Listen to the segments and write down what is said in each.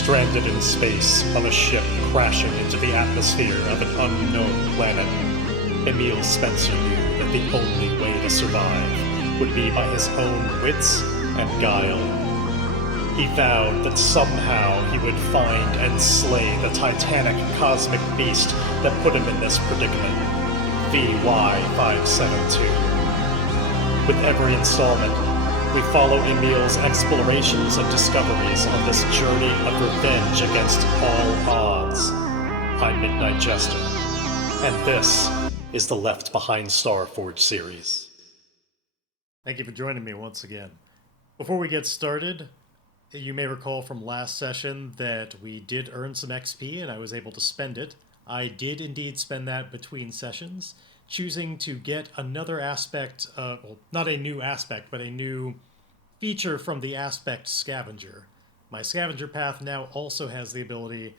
stranded in space on a ship crashing into the atmosphere of an unknown planet, Emile Spencer knew that the only way to survive would be by his own wits and guile. He vowed that somehow he would find and slay the titanic cosmic beast that put him in this predicament, VY-572. With every installment, we follow Emile's explorations and discoveries on this journey of revenge against all odds. I'm Midnight Jester, and this is the Left Behind Starforge series. Thank you for joining me once again. Before we get started, you may recall from last session that we did earn some XP and I was able to spend it. I did indeed spend that between sessions, choosing to get another aspect, not a new aspect, but a new feature from the aspect scavenger. My scavenger path now also has the ability,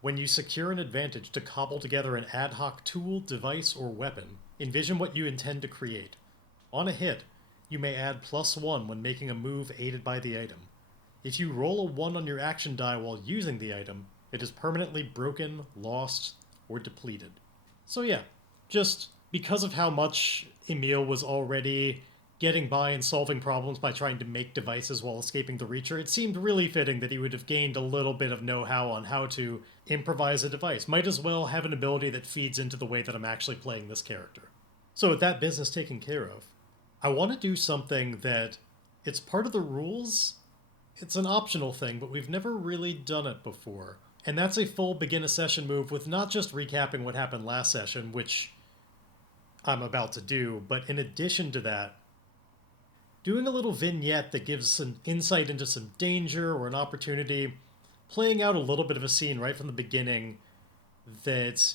when you secure an advantage, to cobble together an ad hoc tool, device, or weapon. Envision what you intend to create. On a hit, you may add +1 when making a move aided by the item. If you roll a 1 on your action die while using the item, it is permanently broken, lost, or depleted. So yeah, just because of how much Emile was already getting by and solving problems by trying to make devices while escaping the Reacher, it seemed really fitting that he would have gained a little bit of know-how on how to improvise a device. Might as well have an ability that feeds into the way that I'm actually playing this character. So with that business taken care of, I want to do something that it's part of the rules. It's an optional thing, but we've never really done it before. And that's a full begin a session move with not just recapping what happened last session, which I'm about to do, but in addition to that, doing a little vignette that gives some insight into some danger or an opportunity, playing out a little bit of a scene right from the beginning that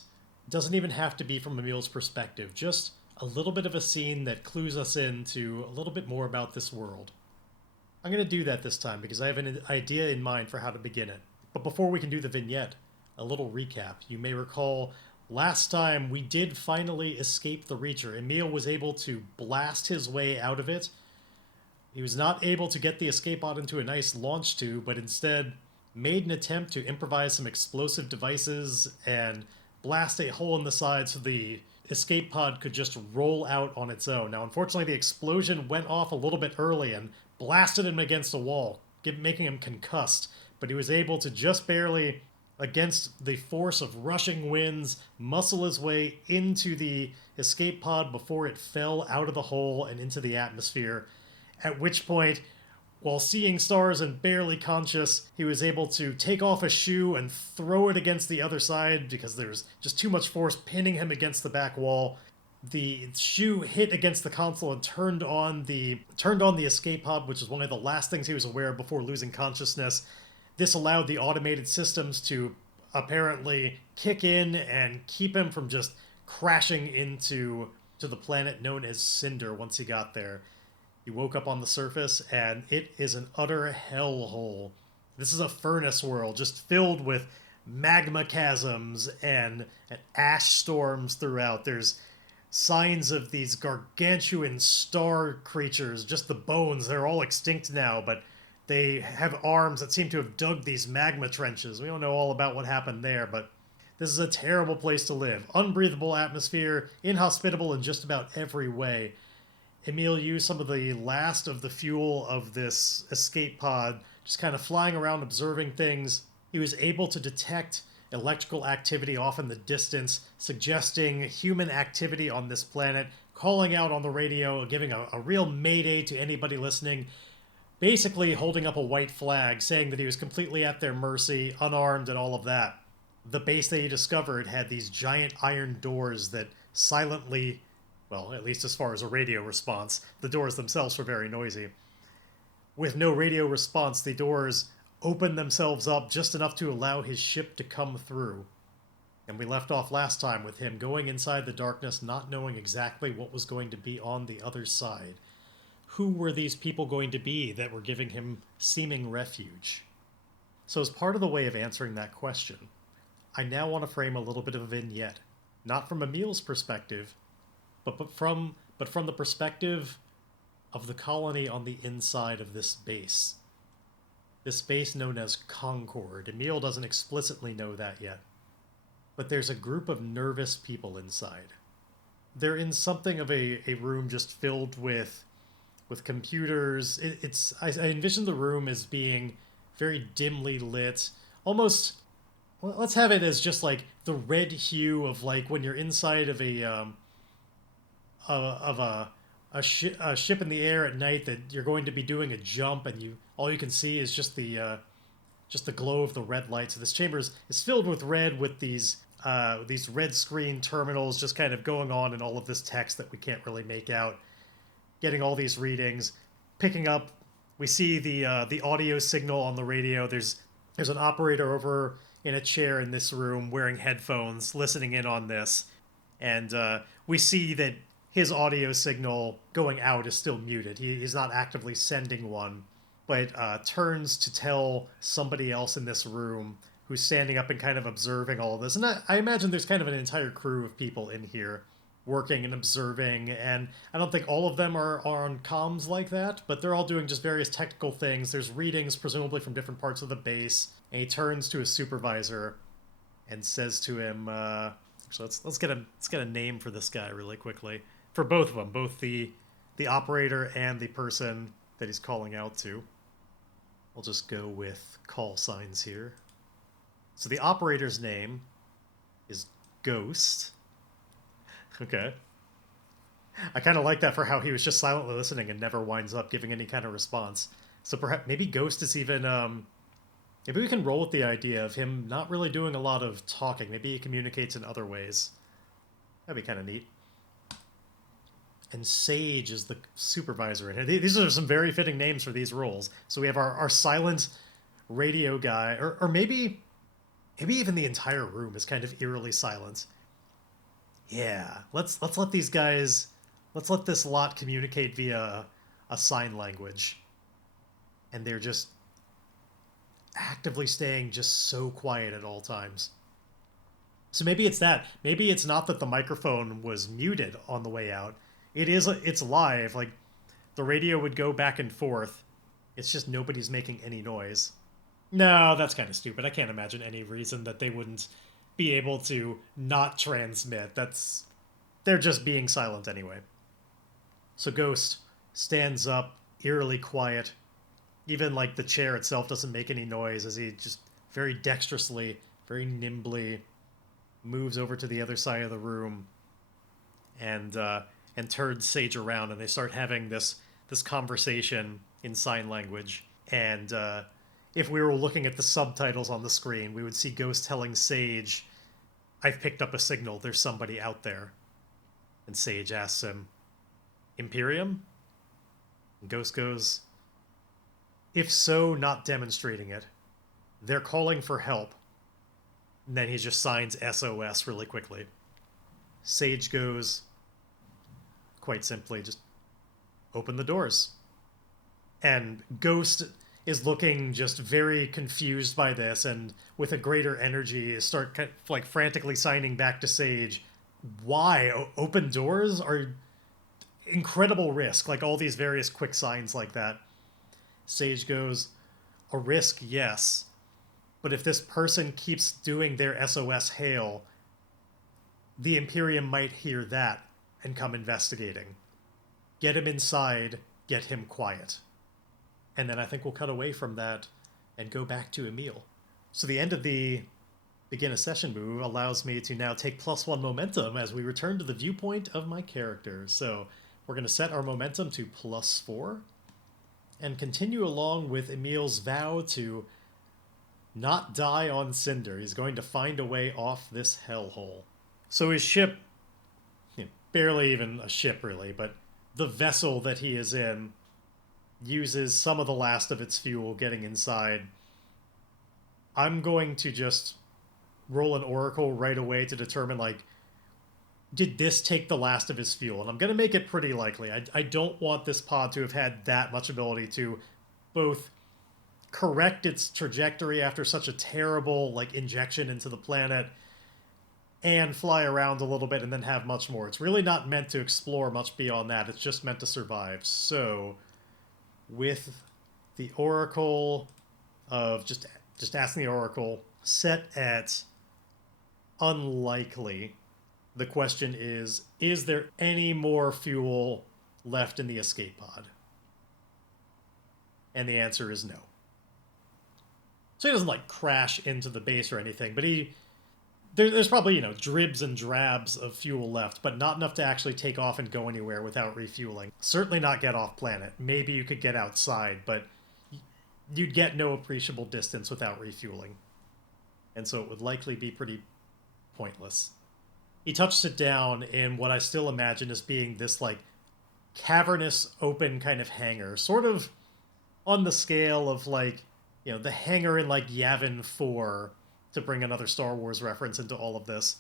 doesn't even have to be from Emile's perspective, just a little bit of a scene that clues us into a little bit more about this world. I'm going to do that this time because I have an idea in mind for how to begin it. But before we can do the vignette, a little recap. You may recall last time we did finally escape the Reacher. Emile was able to blast his way out of it. He was not able to get the escape pod into a nice launch tube, but instead made an attempt to improvise some explosive devices and blast a hole in the side so the escape pod could just roll out on its own. Now, unfortunately, the explosion went off a little bit early and blasted him against a wall, making him concussed, but he was able to just barely, against the force of rushing winds, muscle his way into the escape pod before it fell out of the hole and into the atmosphere, at which point, while seeing stars and barely conscious, he was able to take off a shoe and throw it against the other side because there's just too much force pinning him against the back wall. The shoe hit against the console and turned on the escape pod, which is one of the last things he was aware of before losing consciousness. This allowed the automated systems to apparently kick in and keep him from just crashing into the planet known as Cinder once he got there. He woke up on the surface, and it is an utter hellhole. This is a furnace world, just filled with magma chasms and ash storms throughout. There's signs of these gargantuan star creatures, just the bones. They're all extinct now, but they have arms that seem to have dug these magma trenches. We don't know all about what happened there, but this is a terrible place to live. Unbreathable atmosphere, inhospitable in just about every way. Emile used some of the last of the fuel of this escape pod, just kind of flying around observing things. He was able to detect electrical activity off in the distance, suggesting human activity on this planet, calling out on the radio, giving a real mayday to anybody listening, basically holding up a white flag, saying that he was completely at their mercy, unarmed and all of that. The base that he discovered had these giant iron doors that silently, well, at least as far as a radio response, the doors themselves were very noisy. With no radio response, the doors opened themselves up just enough to allow his ship to come through. And we left off last time with him going inside the darkness, not knowing exactly what was going to be on the other side. Who were these people going to be that were giving him seeming refuge? So as part of the way of answering that question, I now want to frame a little bit of a vignette, not from Emile's perspective, but from the perspective of the colony on the inside of this base. This base known as Concord. Emile doesn't explicitly know that yet. But there's a group of nervous people inside. They're in something of a room just filled with computers. I envision the room as being very dimly lit, almost. Well, let's have it as just like the red hue of like when you're inside of a ship in the air at night that you're going to be doing a jump and you all you can see is just the glow of the red light. So this chamber is filled with red with these red screen terminals just kind of going on and all of this text that we can't really make out. Getting all these readings, picking up. We see the audio signal on the radio. There's an operator over in a chair in this room wearing headphones, listening in on this, and we see that his audio signal going out is still muted. He's not actively sending one, but turns to tell somebody else in this room who's standing up and kind of observing all of this. And I imagine there's kind of an entire crew of people in here working and observing, and I don't think all of them are on comms like that, but they're all doing just various technical things. There's readings, presumably from different parts of the base, and he turns to his supervisor and says to him, actually, let's get a name for this guy really quickly. For both of them, both the operator and the person that he's calling out to. I'll just go with call signs here. So the operator's name is Ghost. Okay. I kind of like that for how he was just silently listening and never winds up giving any kind of response. So perhaps maybe Ghost is even maybe we can roll with the idea of him not really doing a lot of talking. Maybe he communicates in other ways. That'd be kind of neat. And Sage is the supervisor in here. These are some very fitting names for these roles. So we have our silent radio guy, or maybe even the entire room is kind of eerily silent. Yeah, let's let these guys, let's let this lot communicate via a sign language. And they're just actively staying just so quiet at all times. So maybe it's that. Maybe it's not that the microphone was muted on the way out. It's live. Like the radio would go back and forth. It's just nobody's making any noise. No, that's kind of stupid. I can't imagine any reason that they wouldn't be able to not transmit. They're just being silent anyway. So Ghost stands up, eerily quiet. Even like the chair itself doesn't make any noise as he just very dexterously, very nimbly moves over to the other side of the room and turns Sage around, and they start having this conversation in sign language. And if we were looking at the subtitles on the screen, we would see Ghost telling Sage, "I've picked up a signal. There's somebody out there." And Sage asks him, "Imperium?" And Ghost goes, "If so, not demonstrating it. They're calling for help." And then he just signs SOS really quickly. Sage goes, quite simply, just open the doors. And Ghost is looking just very confused by this, and with a greater energy start kind of like frantically signing back to Sage. Why? Open doors are incredible risk, like all these various quick signs like that. Sage goes, "A risk, yes. But if this person keeps doing their SOS hail, the Imperium might hear that and come investigating. Get him inside, get him quiet." And then I think we'll cut away from that and go back to Emile. So the end of the begin a session move allows me to now take +1 momentum as we return to the viewpoint of my character. So we're going to set our momentum to +4 and continue along with Emile's vow to not die on Cinder. He's going to find a way off this hellhole. So his ship, barely even a ship really, but the vessel that he is in uses some of the last of its fuel getting inside. I'm going to just roll an oracle right away to determine, like, did this take the last of his fuel? And I'm going to make it pretty likely. I don't want this pod to have had that much ability to both correct its trajectory after such a terrible, like, injection into the planet and fly around a little bit and then have much more. It's really not meant to explore much beyond that. It's just meant to survive. So with the oracle of just asking the Oracle, set at unlikely. The question is there any more fuel left in the escape pod? And the answer is no. So he doesn't like crash into the base or anything, but there's probably, dribs and drabs of fuel left, but not enough to actually take off and go anywhere without refueling. Certainly not get off planet. Maybe you could get outside, but you'd get no appreciable distance without refueling. And so it would likely be pretty pointless. He touches it down in what I still imagine as being this, like, cavernous, open kind of hangar. Sort of on the scale of, like, the hangar in, like, Yavin 4, to bring another Star Wars reference into all of this.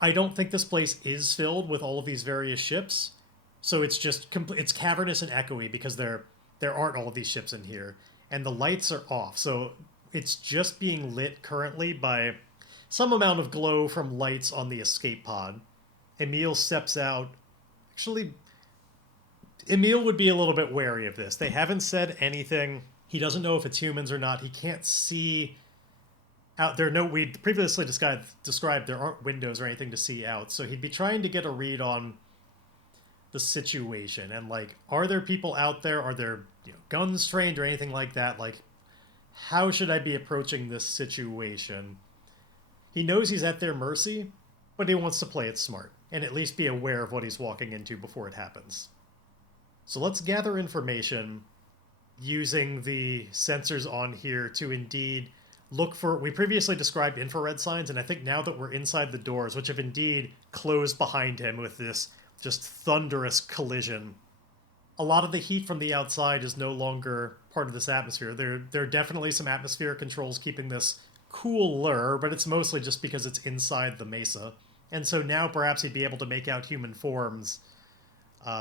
I don't think this place is filled with all of these various ships, so it's just it's cavernous and echoey because there aren't all of these ships in here, and the lights are off, so it's just being lit currently by some amount of glow from lights on the escape pod. Emile steps out. Actually, Emile would be a little bit wary of this. They haven't said anything. He doesn't know if it's humans or not. He can't see out there. We previously described there aren't windows or anything to see out, so he'd be trying to get a read on the situation and, like, are there people out there? Are there guns trained or anything like that? Like, how should I be approaching this situation? He knows he's at their mercy, but he wants to play it smart and at least be aware of what he's walking into before it happens. So let's gather information using the sensors on here to indeed look for... We previously described infrared signs, and I think now that we're inside the doors, which have indeed closed behind him with this just thunderous collision, a lot of the heat from the outside is no longer part of this atmosphere. There are definitely some atmospheric controls keeping this cooler, but it's mostly just because it's inside the mesa. And so now perhaps he'd be able to make out human forms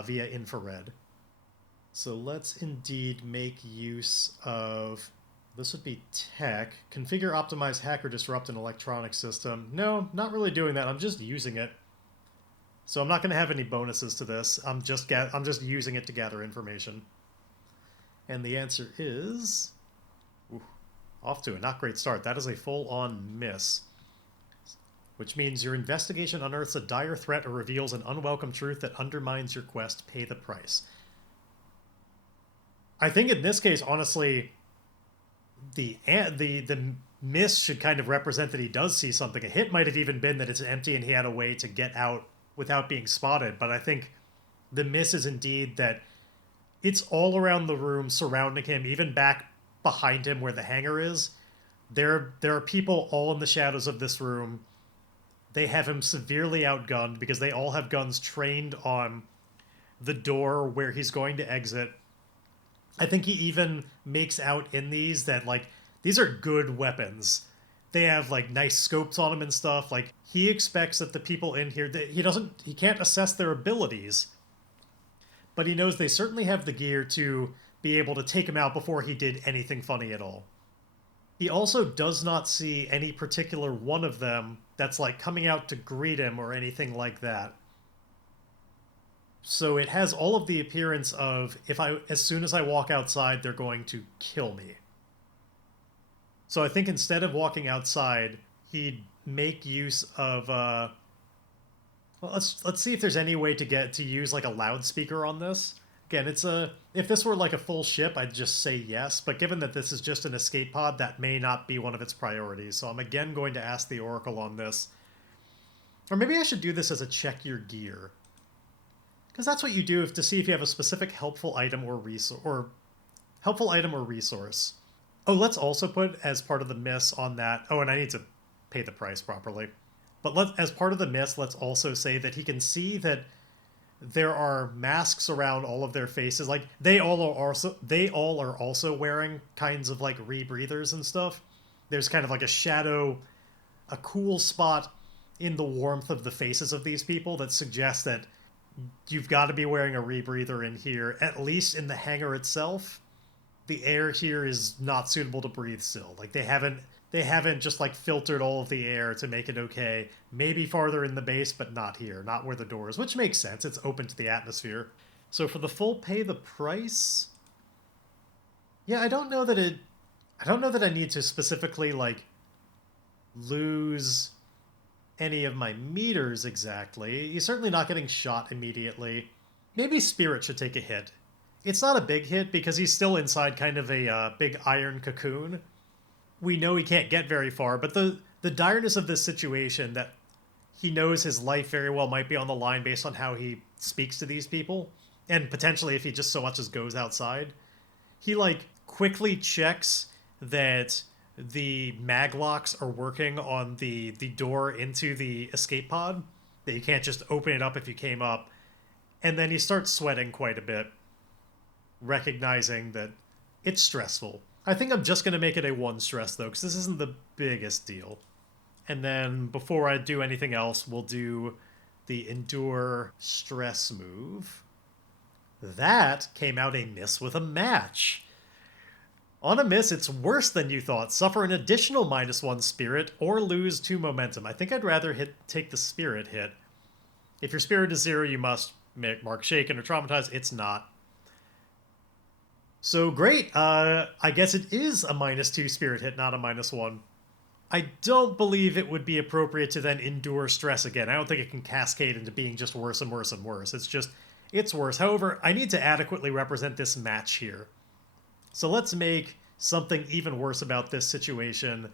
via infrared. So let's indeed make use of... This would be tech. Configure, optimize, hack, or disrupt an electronic system. No, not really doing that. I'm just using it. So I'm not going to have any bonuses to this. I'm just using it to gather information. And the answer is... off to a not great start. That is a full-on miss. Which means your investigation unearths a dire threat or reveals an unwelcome truth that undermines your quest. Pay the price. I think in this case, honestly, the miss should kind of represent that he does see something. A hit might have even been that it's empty and he had a way to get out without being spotted. But I think the miss is indeed that it's all around the room surrounding him, even back behind him where the hangar is. There are people all in the shadows of this room. They have him severely outgunned because they all have guns trained on the door where he's going to exit. I think he even makes out in these that, like, these are good weapons. They have, like, nice scopes on them and stuff. Like, he expects that the people in here, that he can't assess their abilities, but he knows they certainly have the gear to be able to take him out before he did anything funny at all. He also does not see any particular one of them that's, like, coming out to greet him or anything like that. So it has all of the appearance of, as soon as I walk outside, they're going to kill me. So I think instead of walking outside, he'd make use of, well, let's see if there's any way to use, like, a loudspeaker on this. Again, if this were like a full ship, I'd just say yes, but given that this is just an escape pod, that may not be one of its priorities. So I'm again going to ask the Oracle on this. Or maybe I should do this as a check your gear. Because that's what you do to see if you have a specific helpful item or resource. Oh, let's also put as part of the miss on that. Oh, and I need to pay the price properly. But as part of the miss, let's also say that he can see that there are masks around all of their faces. Like, they all are also wearing kinds of, like, rebreathers and stuff. There's kind of like a cool spot in the warmth of the faces of these people that suggests that you've got to be wearing a rebreather in here, at least in the hangar itself. The air here is not suitable to breathe still. Like, they haven't just, like, filtered all of the air to make it okay. Maybe farther in the base, but not here, not where the door is, which makes sense. It's open to the atmosphere. So for the full pay the price, yeah, I don't know that it... I don't know that I need to specifically, lose any of my meters exactly. He's certainly not getting shot immediately. Maybe Spirit should take a hit. It's not a big hit because he's still inside kind of a big iron cocoon. We know he can't get very far, but the direness of this situation, that he knows his life very well might be on the line based on how he speaks to these people, and potentially if he just so much as goes outside. He quickly checks that the maglocks are working on the door into the escape pod, that you can't just open it up if you came up. And then he starts sweating quite a bit, recognizing that it's stressful. I think I'm just going to make it a 1 stress, though, because this isn't the biggest deal. And then before I do anything else, we'll do the Endure stress move. That came out a miss with a match. On a miss, it's worse than you thought. Suffer an additional -1 spirit or lose 2 momentum. I think I'd rather take the spirit hit. If your spirit is 0, you must mark shaken or traumatized. It's not. So great. I guess it is a -2 spirit hit, not a -1. I don't believe it would be appropriate to then endure stress again. I don't think it can cascade into being just worse and worse and worse. It's worse. However, I need to adequately represent this match here. So let's make something even worse about this situation.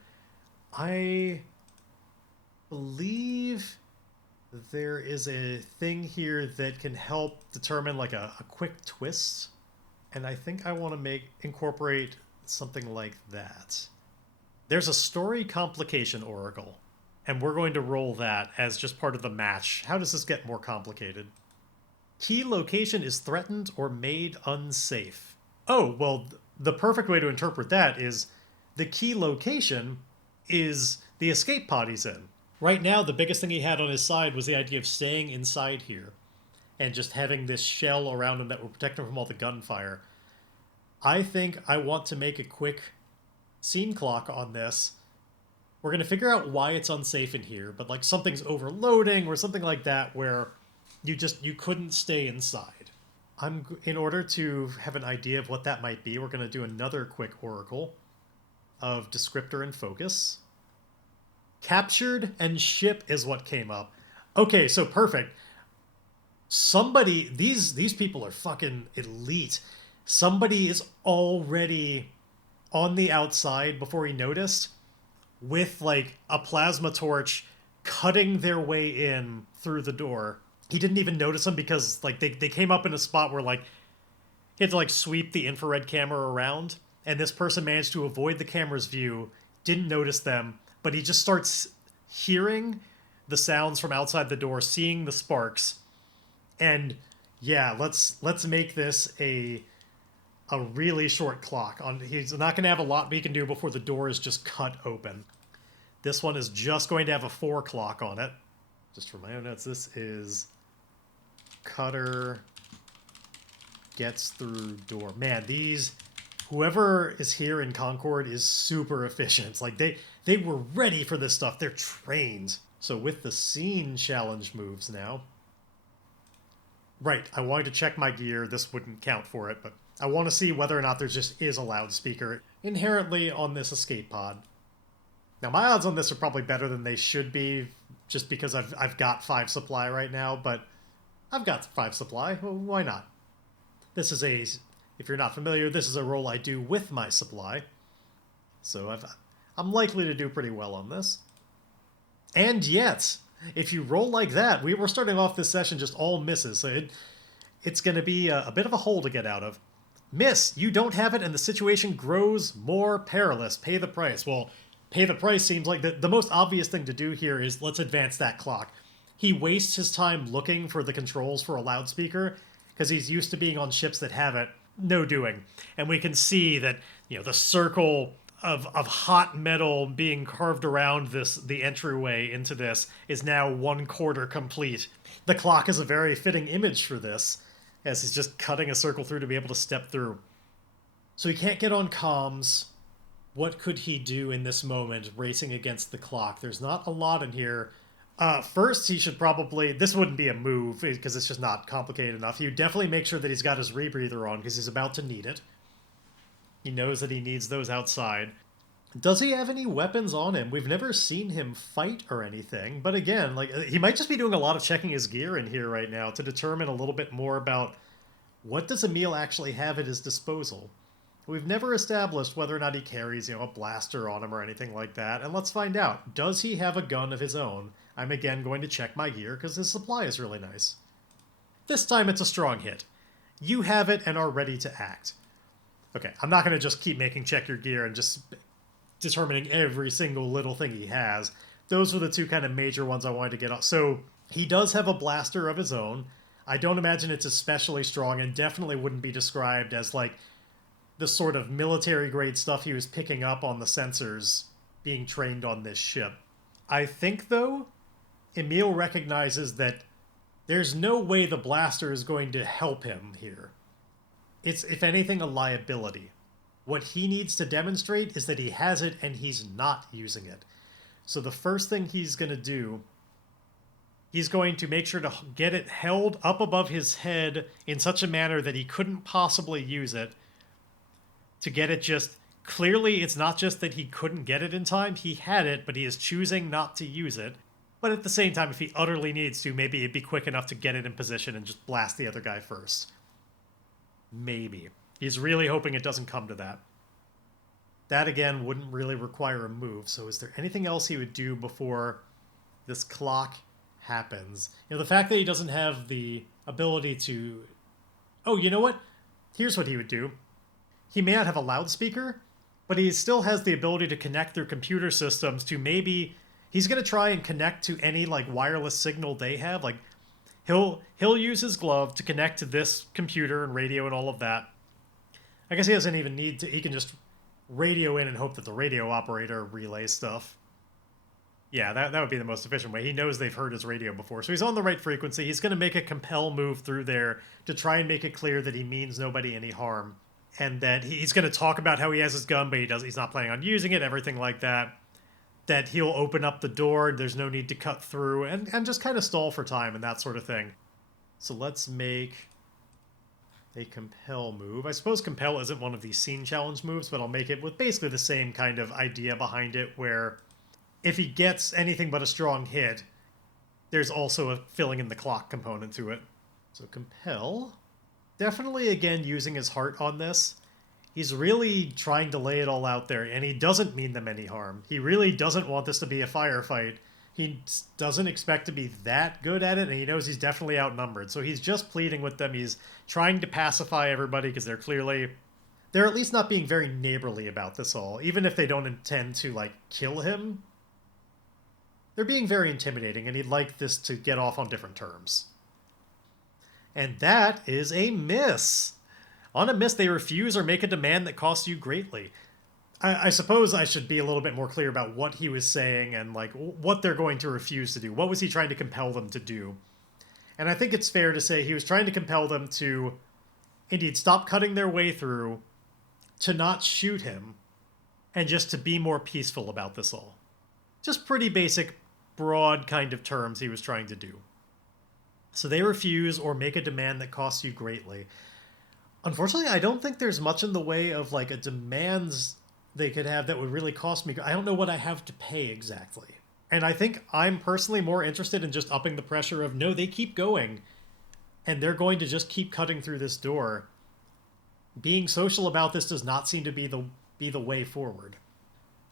I believe there is a thing here that can help determine a quick twist. And I think I want to incorporate something like that. There's a story complication oracle, and we're going to roll that as just part of the match. How does this get more complicated? Key location is threatened or made unsafe. Oh, well, the perfect way to interpret that is the key location is the escape pod he's in. Right now, the biggest thing he had on his side was the idea of staying inside here and just having this shell around him that will protect him from all the gunfire. I think I want to make a quick scene clock on this. We're going to figure out why it's unsafe in here, but something's overloading or something like that where you couldn't stay inside. In order to have an idea of what that might be, we're going to do another quick oracle of descriptor and focus. Captured and ship is what came up. Okay, so perfect. Somebody, these people are fucking elite. Somebody is already on the outside before he noticed with a plasma torch cutting their way in through the door. He didn't even notice them because they came up in a spot where he had to sweep the infrared camera around, and this person managed to avoid the camera's view, didn't notice them, but he just starts hearing the sounds from outside the door, seeing the sparks. And yeah, let's make this a really short clock. He's not going to have a lot he can do before the door is just cut open. This one is just going to have a 4 clock on it. Just for my own notes, this is cutter gets through door. Man, whoever is here in Concord is super efficient. They were ready for this stuff. They're trained. So with the scene challenge moves now. Right, I wanted to check my gear. This wouldn't count for it, but I want to see whether or not there just is a loudspeaker inherently on this escape pod. Now, my odds on this are probably better than they should be, just because I've got 5 supply right now, but I've got 5 supply. Well, why not? This is if you're not familiar, this is a roll I do with my supply. So I'm likely to do pretty well on this. And yet, if you roll like that, we're starting off this session just all misses, so it's going to be a bit of a hole to get out of. Miss, you don't have it and the situation grows more perilous. Pay the price. Well, pay the price seems like the most obvious thing to do here is let's advance that clock. He wastes his time looking for the controls for a loudspeaker because he's used to being on ships that have it. No doing. And we can see that, the circle of hot metal being carved around the entryway into this is now 1/4 complete. The clock is a very fitting image for this, as he's just cutting a circle through to be able to step through. So he can't get on comms. What could he do in this moment, racing against the clock? There's not a lot in here. First, he should probably... This wouldn't be a move, because it's just not complicated enough. He would definitely make sure that he's got his rebreather on, because he's about to need it. He knows that he needs those outside. Does he have any weapons on him? We've never seen him fight or anything, but again, like he might just be doing a lot of checking his gear in here right now to determine a little bit more about what does Emile actually have at his disposal. We've never established whether or not he carries, a blaster on him or anything like that, and let's find out. Does he have a gun of his own? I'm again going to check my gear because his supply is really nice. This time it's a strong hit. You have it and are ready to act. Okay, I'm not going to just keep making check your gear and just determining every single little thing he has. Those were the two kind of major ones I wanted to get off. So he does have a blaster of his own. I don't imagine it's especially strong and definitely wouldn't be described as like the sort of military grade stuff he was picking up on the sensors being trained on this ship. I think, though, Emile recognizes that there's no way the blaster is going to help him here. It's, if anything, a liability. What he needs to demonstrate is that he has it and he's not using it. So the first thing he's going to do, he's going to make sure to get it held up above his head in such a manner that he couldn't possibly use it. To get it just... Clearly, it's not just that he couldn't get it in time. He had it, but he is choosing not to use it. But at the same time, if he utterly needs to, maybe he'd be quick enough to get it in position and just blast the other guy first. Maybe. He's really hoping it doesn't come to that. That, again, wouldn't really require a move. So is there anything else he would do before this clock happens? The fact that he doesn't have the ability to... Oh, you know what? Here's what he would do. He may not have a loudspeaker, but he still has the ability to connect through computer systems to maybe... He's going to try and connect to any, wireless signal they have. He'll use his glove to connect to this computer and radio and all of that. I guess he doesn't even need to... He can just radio in and hope that the radio operator relays stuff. Yeah, that would be the most efficient way. He knows they've heard his radio before, so he's on the right frequency. He's going to make a compel move through there to try and make it clear that he means nobody any harm. And that he's going to talk about how he has his gun, but he's not planning on using it, everything like that. That he'll open up the door, there's no need to cut through, and just kind of stall for time and that sort of thing. So let's make a compel move. I suppose compel isn't one of these scene challenge moves, but I'll make it with basically the same kind of idea behind it, where if he gets anything but a strong hit, there's also a filling in the clock component to it. So compel... Definitely, again, using his heart on this. He's really trying to lay it all out there, and he doesn't mean them any harm. He really doesn't want this to be a firefight. He doesn't expect to be that good at it, and he knows he's definitely outnumbered. So he's just pleading with them. He's trying to pacify everybody, because they're at least not being very neighborly about this all. Even if they don't intend to, kill him, they're being very intimidating, and he'd like this to get off on different terms. And that is a miss. On a miss, they refuse or make a demand that costs you greatly. I suppose I should be a little bit more clear about what he was saying and what they're going to refuse to do. What was he trying to compel them to do? And I think it's fair to say he was trying to compel them to, indeed, stop cutting their way through, to not shoot him, and just to be more peaceful about this all. Just pretty basic, broad kind of terms he was trying to do. So they refuse or make a demand that costs you greatly. Unfortunately, I don't think there's much in the way of a demands they could have that would really cost me. I don't know what I have to pay exactly. And I think I'm personally more interested in just upping the pressure of, no, they keep going. And they're going to just keep cutting through this door. Being social about this does not seem to be the way forward.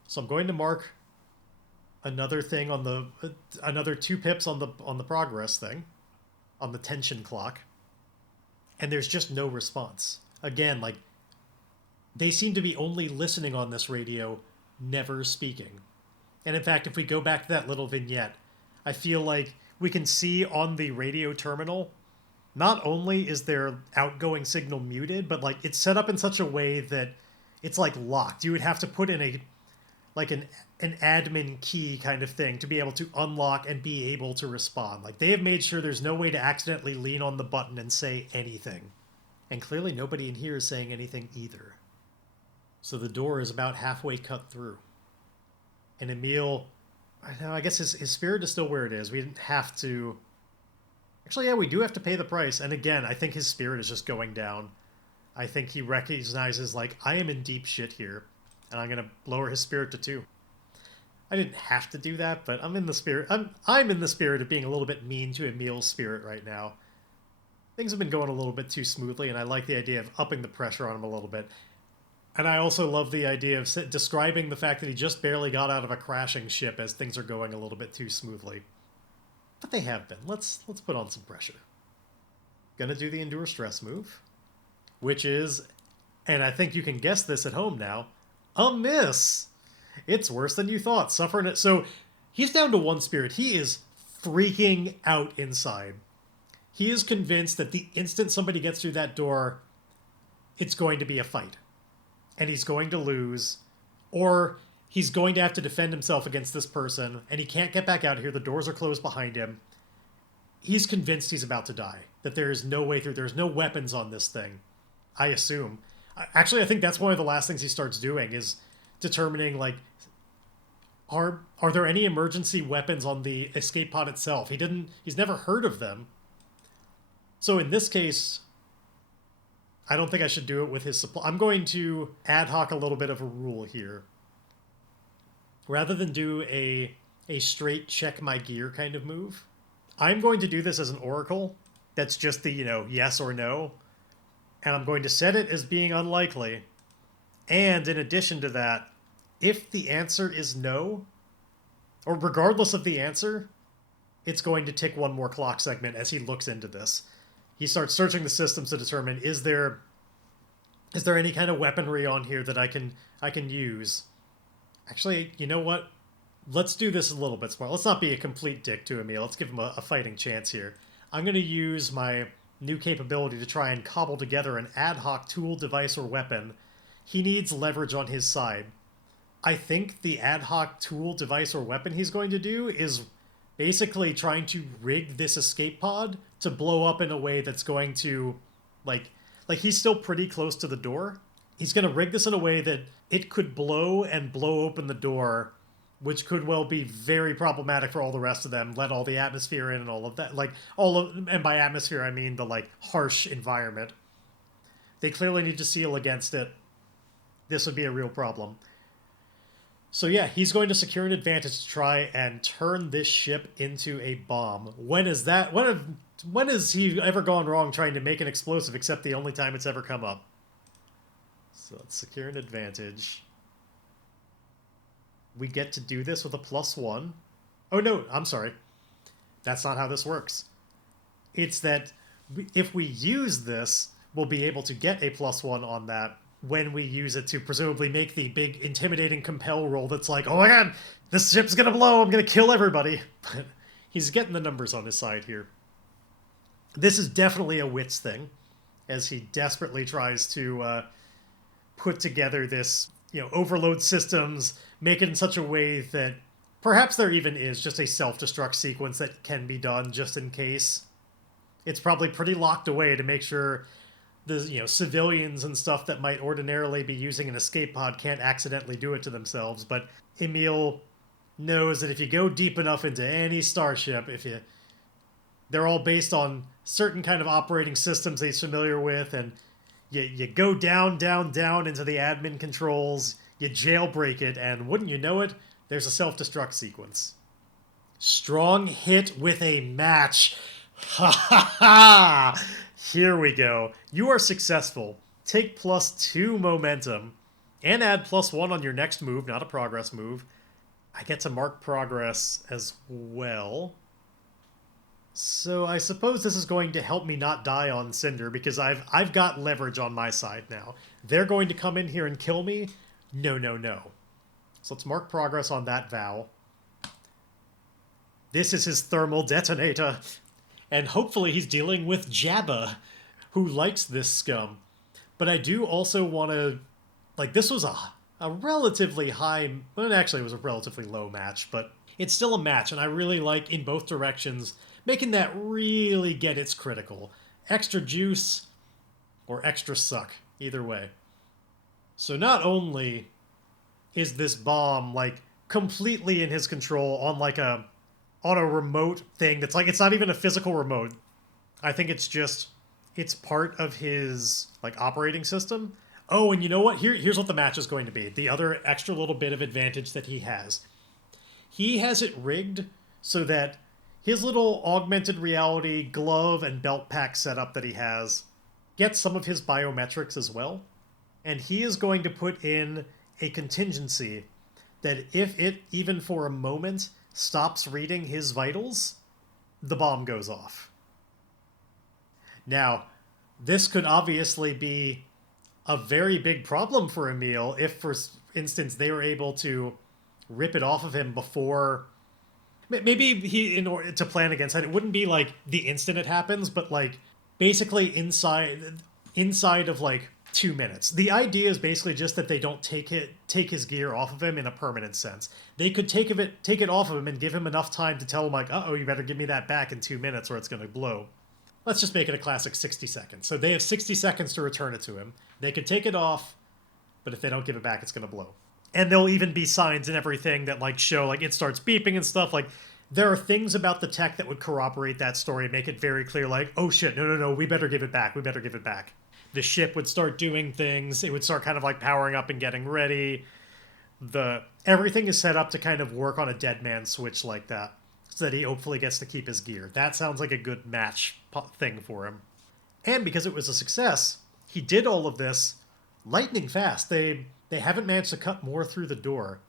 So I'm going to mark another thing on another 2 pips on the progress thing. On the tension clock, and there's just no response. Again, they seem to be only listening on this radio, never speaking. And in fact, if we go back to that little vignette, I feel like we can see on the radio terminal, not only is their outgoing signal muted, but it's set up in such a way that it's locked. You would have to put in an admin key kind of thing to be able to unlock and be able to respond. They have made sure there's no way to accidentally lean on the button and say anything. And clearly nobody in here is saying anything either. So the door is about halfway cut through. And Emile, I guess his spirit is still where it is. We didn't have to... Actually, yeah, we do have to pay the price. And again, I think his spirit is just going down. I think he recognizes, like, I am in deep shit here, and I'm going to lower his spirit to 2. I didn't have to do that, but I'm in the spirit. I'm in the spirit of being a little bit mean to Emile's spirit right now. Things have been going a little bit too smoothly, and I like the idea of upping the pressure on him a little bit. And I also love the idea of describing the fact that he just barely got out of a crashing ship as things are going a little bit too smoothly. But they have been. Let's put on some pressure. Gonna do the Endure Stress move, which is, and I think you can guess this at home now, a miss. It's worse than you thought. Suffering it. So he's down to 1 spirit. He is freaking out inside. He is convinced that the instant somebody gets through that door, it's going to be a fight. And he's going to lose, or he's going to have to defend himself against this person, and he can't get back out here. The doors are closed behind him. He's convinced he's about to die, that there is no way through. There's no weapons on this thing, I assume. Actually, I think that's one of the last things he starts doing, is determining, like, are there any emergency weapons on the escape pod itself? He's never heard of them. So in this case, I don't think I should do it with his supply. I'm going to ad hoc a little bit of a rule here. Rather than do a straight check my gear kind of move, I'm going to do this as an oracle. That's just the, yes or no. And I'm going to set it as being unlikely. And in addition to that, if the answer is no, or regardless of the answer, it's going to tick 1 more clock segment as he looks into this. He starts searching the systems to determine, is there any kind of weaponry on here that I can use? Actually, you know what? Let's do this a little bit smart. Let's not be a complete dick to Emile. Let's give him a fighting chance here. I'm going to use my new capability to try and cobble together an ad hoc tool, device, or weapon. He needs leverage on his side. I think the ad hoc tool, device, or weapon he's going to do is basically trying to rig this escape pod to blow up in a way that's going to, like he's still pretty close to the door. He's going to rig this in a way that it could blow open the door, which could well be very problematic for all the rest of them. Let all the atmosphere in and all of that. And by atmosphere, I mean the, harsh environment. They clearly need to seal against it. This would be a real problem. So yeah, he's going to secure an advantage to try and turn this ship into a bomb. When has he ever gone wrong trying to make an explosive, except the only time it's ever come up? So let's secure an advantage. We get to do this with a +1. Oh no, I'm sorry. That's not how this works. It's that if we use this, we'll be able to get a +1 on that when we use it to presumably make the big intimidating compel roll that's like, oh my god, this ship's gonna blow, I'm gonna kill everybody. But he's getting the numbers on his side here. This is definitely a wits thing, as he desperately tries to put together this, overload systems, make it in such a way that perhaps there even is just a self-destruct sequence that can be done just in case. It's probably pretty locked away to make sure the civilians and stuff that might ordinarily be using an escape pod can't accidentally do it to themselves. But Emile knows that if you go deep enough into any starship, they're all based on certain kind of operating systems he's familiar with, and you go down into the admin controls, you jailbreak it, and wouldn't you know it, there's a self-destruct sequence. Strong hit with a match. Ha ha ha! Here we go. You are successful. Take +2 momentum and add +1 on your next move, not a progress move. I get to mark progress as well. So I suppose this is going to help me not die on Cinder, because I've got leverage on my side now. They're going to come in here and kill me? No. So let's mark progress on that vow. This is his thermal detonator. And hopefully he's dealing with Jabba, who likes this scum. But I do also want to... this was a relatively high... Well, actually, it was a relatively low match, but it's still a match, and I really like, in both directions, making that really get its critical. Extra juice or extra suck, either way. So not only is this bomb, completely in his control on a remote thing that's it's not even a physical remote. I think it's it's part of his like operating system. Oh, and you know what? Here's what the match is going to be. The other extra little bit of advantage that he has. He has it rigged so that his little augmented reality glove and belt pack setup that he has gets some of his biometrics as well. And he is going to put in a contingency that if it, even for a moment, stops reading his vitals, the bomb goes off. Now, this could obviously be a very big problem for Emile if, for instance, they were able to rip it off of him before. Maybe he, in order to plan against that, it wouldn't be like the instant it happens, but like basically inside of like 2 minutes. The idea is basically just that they don't take his gear off of him in a permanent sense. They could take it off of him and give him enough time to tell him like, uh-oh, you better give me that back in 2 minutes or it's going to blow. Let's just make it a classic 60 seconds. So they have 60 seconds to return it to him. They could take it off, but if they don't give it back, it's going to blow. And there'll even be signs and everything that like show like it starts beeping and stuff. Like there are things about the tech that would corroborate that story and make it very clear like, oh shit, no, we better give it back. We better give it back. The ship would start doing things. It would start kind of like powering up and getting ready. Everything is set up to kind of work on a dead man switch like that, so that he hopefully gets to keep his gear. That sounds like a good match thing for him. And because it was a success, he did all of this lightning fast. They haven't managed to cut more through the door.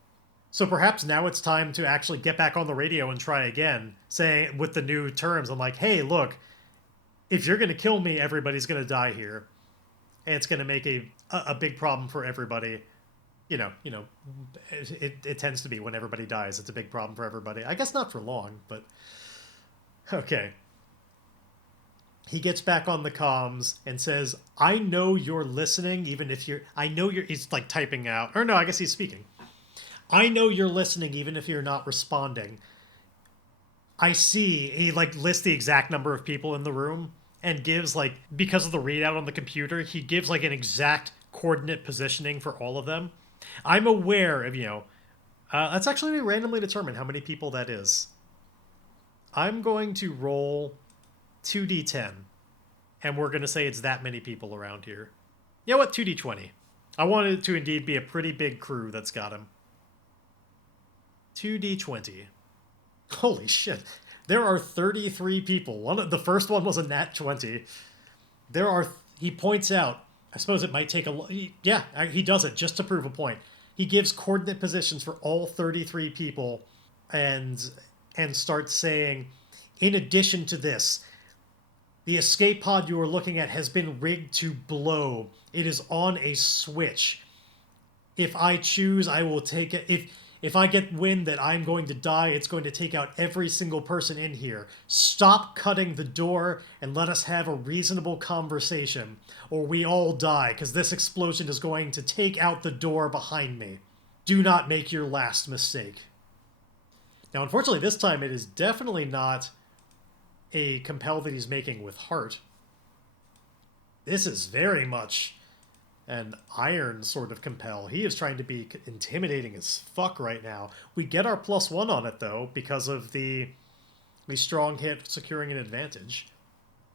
So perhaps now it's time to actually get back on the radio and try again, saying with the new terms, I'm like, hey, look, if you're going to kill me, everybody's going to die here. And it's going to make a big problem for everybody. It tends to be when everybody dies, it's a big problem for everybody. I guess not for long, but okay. He gets back on the comms and says, I know you're listening, even if you're... He's like typing out. Or no, I guess he's speaking. I know you're listening, even if you're not responding. I see. He like lists the exact number of people in the room and gives like, because of the readout on the computer, he gives like an exact coordinate positioning for all of them. I'm aware of, let's actually randomly determine how many people that is. I'm going to roll 2d10, and we're going to say it's that many people around here. You know what? 2d20. I want it to indeed be a pretty big crew that's got him. 2d20. Holy shit. There are 33 people. The first one was a nat 20. He points out, I suppose it might take he does it just to prove a point. He gives coordinate positions for all 33 people and starts saying, in addition to this, the escape pod you are looking at has been rigged to blow. It is on a switch. If I choose, I will take it. If I get wind that I'm going to die, it's going to take out every single person in here. Stop cutting the door and let us have a reasonable conversation, or we all die, because this explosion is going to take out the door behind me. Do not make your last mistake. Now, unfortunately, this time it is definitely not a compel that he's making with heart. This is very much an iron sort of compel. He is trying to be intimidating as fuck right now. We get our +1 on it, though, because of the strong hit securing an advantage.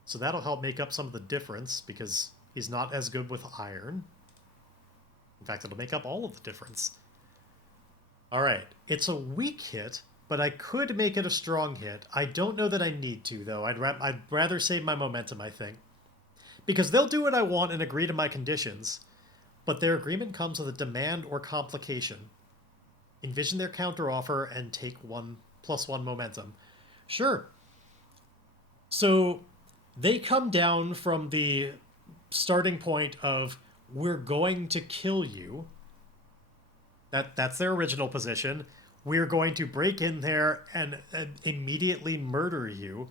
So that'll help make up some of the difference, because he's not as good with iron. In fact, it'll make up all of the difference. Alright, it's a weak hit, but I could make it a strong hit. I don't know that I need to, though. I'd rather save my momentum, I think. Because they'll do what I want and agree to my conditions, but their agreement comes with a demand or complication. Envision their counteroffer and take +1 momentum. Sure. So they come down from the starting point of, we're going to kill you. That's their original position. We're going to break in there and immediately murder you.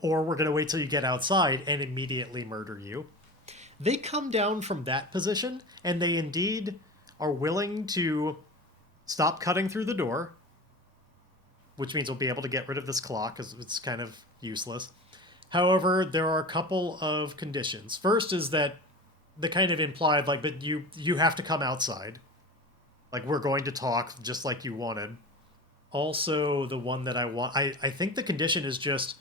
Or we're going to wait till you get outside and immediately murder you. They come down from that position, and they indeed are willing to stop cutting through the door, which means we'll be able to get rid of this clock, because it's kind of useless. However, there are a couple of conditions. First is that the kind of implied, like, but you have to come outside. Like, we're going to talk just like you wanted. Also, the one that I want... I think the condition is just,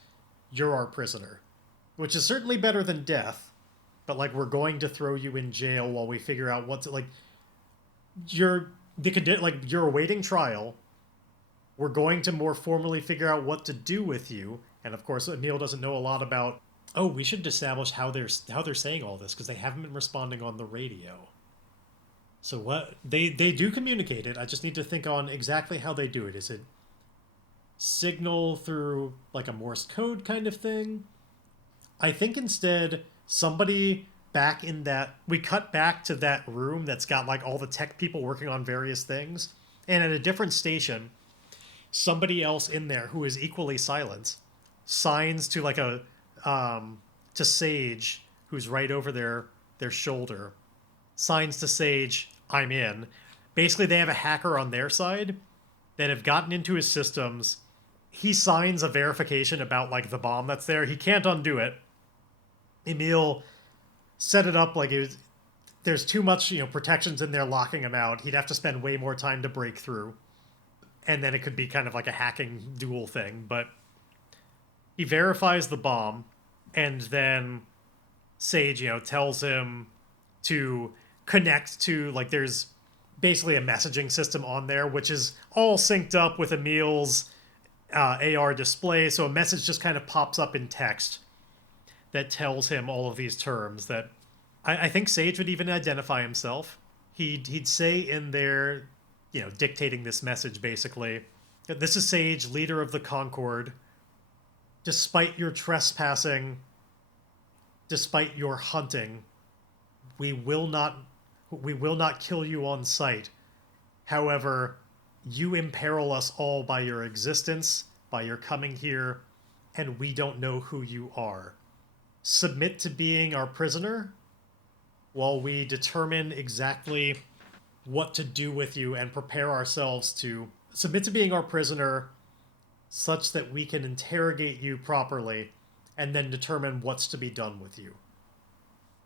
you're our prisoner. which is certainly better than death. But like, we're going to throw you in jail while we figure out what to like. You're awaiting trial. We're going to more formally figure out what to do with you. And of course, Emile doesn't know a lot about. Oh, we should establish how they're saying all this because they haven't been responding on the radio. So what they do communicate it. I just need to think on exactly how they do it. Is it signal through like a Morse code kind of thing? I think instead somebody back in that we cut back to that room that's got like all the tech people working on various things, and at a different station, somebody else in there who is equally silent signs to like a to Sage, who's right over their shoulder, signs to Sage, I'm in. Basically, they have a hacker on their side that have gotten into his systems. He signs a verification about like the bomb that's there. He can't undo it. Emile set it up like there's too much, protections in there locking him out. He'd have to spend way more time to break through. And then it could be kind of like a hacking duel thing. But he verifies the bomb, and then Sage, tells him to connect to, like, there's basically a messaging system on there, which is all synced up with Emile's AR display. So a message just kind of pops up in text that tells him all of these terms that I think Sage would even identify himself. He'd say in there, dictating this message basically, that this is Sage, leader of the Concord. Despite your trespassing, despite your hunting, we will not kill you on sight. However, you imperil us all by your existence, by your coming here, and we don't know who you are. Submit to being our prisoner while we determine exactly what to do with you and prepare ourselves to submit to being our prisoner such that we can interrogate you properly and then determine what's to be done with you.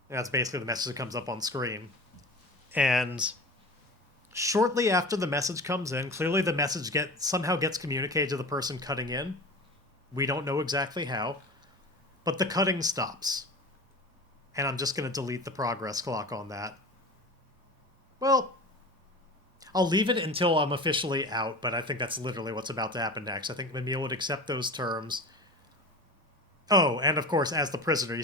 And that's basically the message that comes up on screen. And shortly after the message comes in, clearly the message somehow gets communicated to the person cutting in. We don't know exactly how. But the cutting stops. And I'm just going to delete the progress clock on that. Well, I'll leave it until I'm officially out, but I think that's literally what's about to happen next. I think Emile would accept those terms. Oh, and of course, as the prisoner,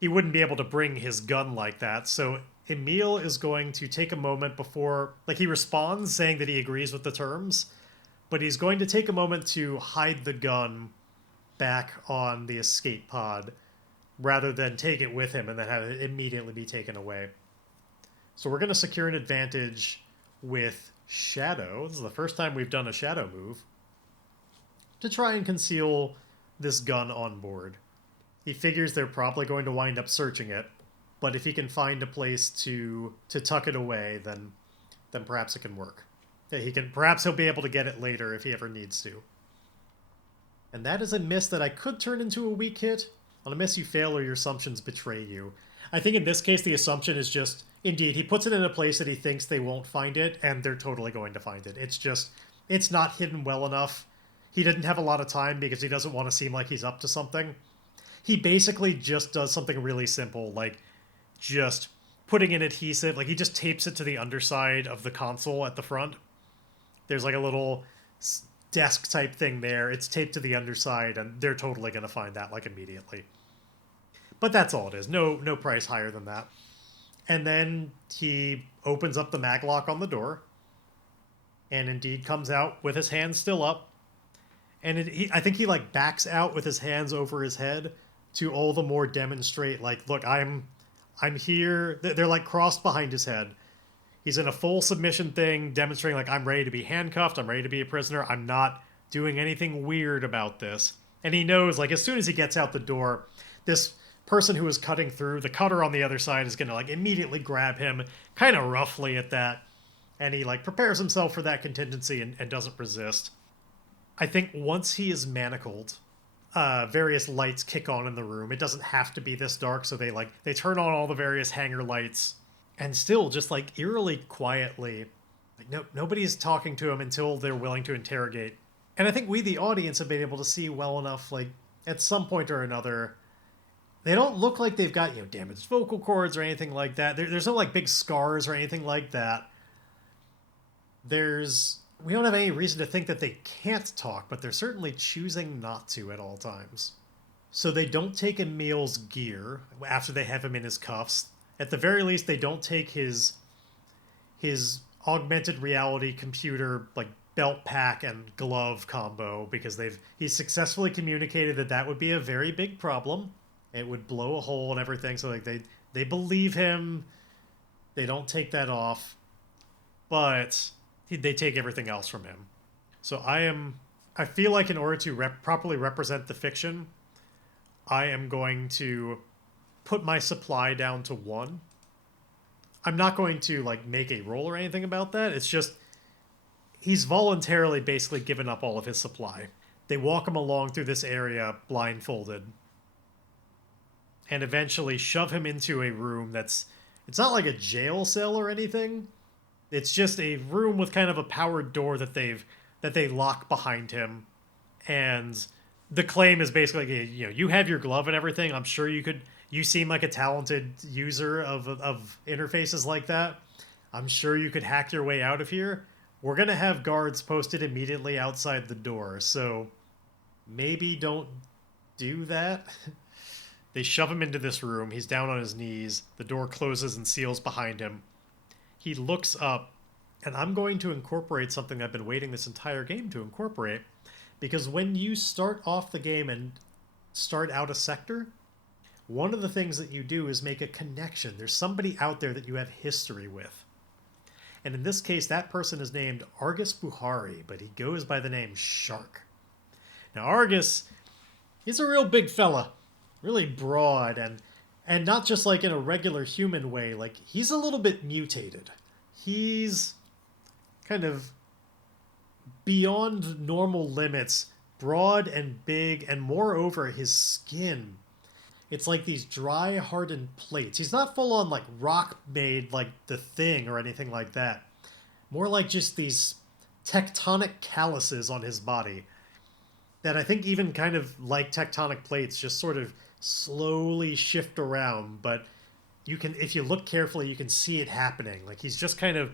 he wouldn't be able to bring his gun like that, so Emile is going to take a moment before, like, he responds saying that he agrees with the terms, but he's going to take a moment to hide the gun back on the escape pod rather than take it with him and then have it immediately be taken away. So we're going to secure an advantage with Shadow. This is the first time we've done a Shadow move to try and conceal this gun on board. He figures they're probably going to wind up searching it, but if he can find a place to tuck it away, then perhaps it can work. Perhaps he'll be able to get it later if he ever needs to. And that is a miss that I could turn into a weak hit. On a miss, you fail or your assumptions betray you. I think in this case, the assumption is just, indeed, he puts it in a place that he thinks they won't find it, and they're totally going to find it. It's not hidden well enough. He didn't have a lot of time because he doesn't want to seem like he's up to something. He basically just does something really simple, like just putting in adhesive. Like, he just tapes it to the underside of the console at the front. There's like a little desk type thing there. It's taped to the underside, and they're totally going to find that like immediately. But that's all it is. No price higher than that. And then he opens up the maglock on the door, and indeed comes out with his hands still up. And I think he like backs out with his hands over his head to all the more demonstrate, like, look, I'm here. They're like crossed behind his head. He's in a full submission thing, demonstrating like, I'm ready to be handcuffed. I'm ready to be a prisoner. I'm not doing anything weird about this. And he knows, like, as soon as he gets out the door, this person who is cutting through, the cutter on the other side is going to like immediately grab him kind of roughly at that. And he like prepares himself for that contingency and doesn't resist. I think once he is manacled, various lights kick on in the room. It doesn't have to be this dark, so they turn on all the various hangar lights, and still just like eerily quietly, like nobody's talking to him until they're willing to interrogate. And I think we, the audience, have been able to see well enough, like, at some point or another. They don't look like they've got, damaged vocal cords or anything like that. There's no, like, big scars or anything like that. We don't have any reason to think that they can't talk, but they're certainly choosing not to at all times. So they don't take Emile's gear after they have him in his cuffs. At the very least, they don't take his augmented reality computer, like, belt pack and glove combo, because he's successfully communicated that would be a very big problem. It would blow a hole and everything. So, like, they believe him. They don't take that off, but they take everything else from him. So I feel like in order to properly represent the fiction, I am going to put my supply down to 1. I'm not going to, like, make a roll or anything about that. It's just he's voluntarily basically given up all of his supply. They walk him along through this area blindfolded and eventually shove him into a room it's not like a jail cell or anything. It's just a room with kind of a powered door that they lock behind him. And the claim is basically, you have your glove and everything. I'm sure you seem like a talented user of interfaces like that. I'm sure you could hack your way out of here. We're going to have guards posted immediately outside the door, so maybe don't do that. They shove him into this room. He's down on his knees. The door closes and seals behind him. He looks up, and I'm going to incorporate something I've been waiting this entire game to incorporate, because when you start off the game and start out a sector, one of the things that you do is make a connection. There's somebody out there that you have history with. And in this case, that person is named Argus Buhari, but he goes by the name Shark. Now, Argus, he's a real big fella, really broad, and not just like in a regular human way. Like, he's a little bit mutated. He's kind of beyond normal limits, broad and big, and moreover, his skin. It's like these dry, hardened plates. He's not full on, like, rock made like The Thing or anything like that. More like just these tectonic calluses on his body that I think even kind of like tectonic plates just sort of slowly shift around. But if you look carefully, you can see it happening. Like, he's just kind of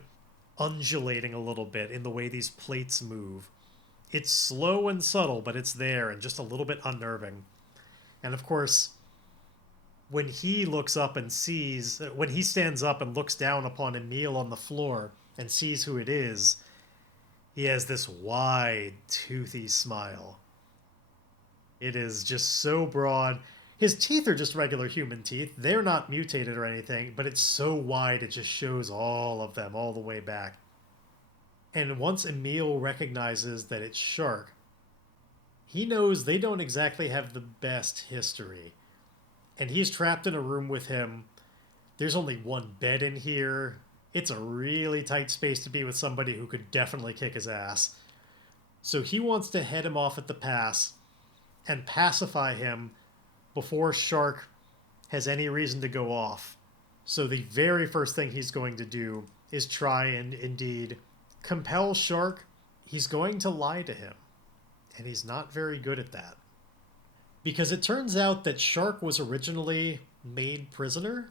undulating a little bit in the way these plates move. It's slow and subtle, but it's there and just a little bit unnerving. And of course, when he stands up and looks down upon Emile on the floor and sees who it is, he has this wide, toothy smile. It is just so broad. His teeth are just regular human teeth. They're not mutated or anything, but it's so wide it just shows all of them all the way back. And once Emile recognizes that it's Shark, he knows they don't exactly have the best history. And he's trapped in a room with him. There's only one bed in here. It's a really tight space to be with somebody who could definitely kick his ass. So he wants to head him off at the pass and pacify him before Shark has any reason to go off. So the very first thing he's going to do is try and indeed compel Shark. He's going to lie to him. And he's not very good at that. Because it turns out that Shark was originally made prisoner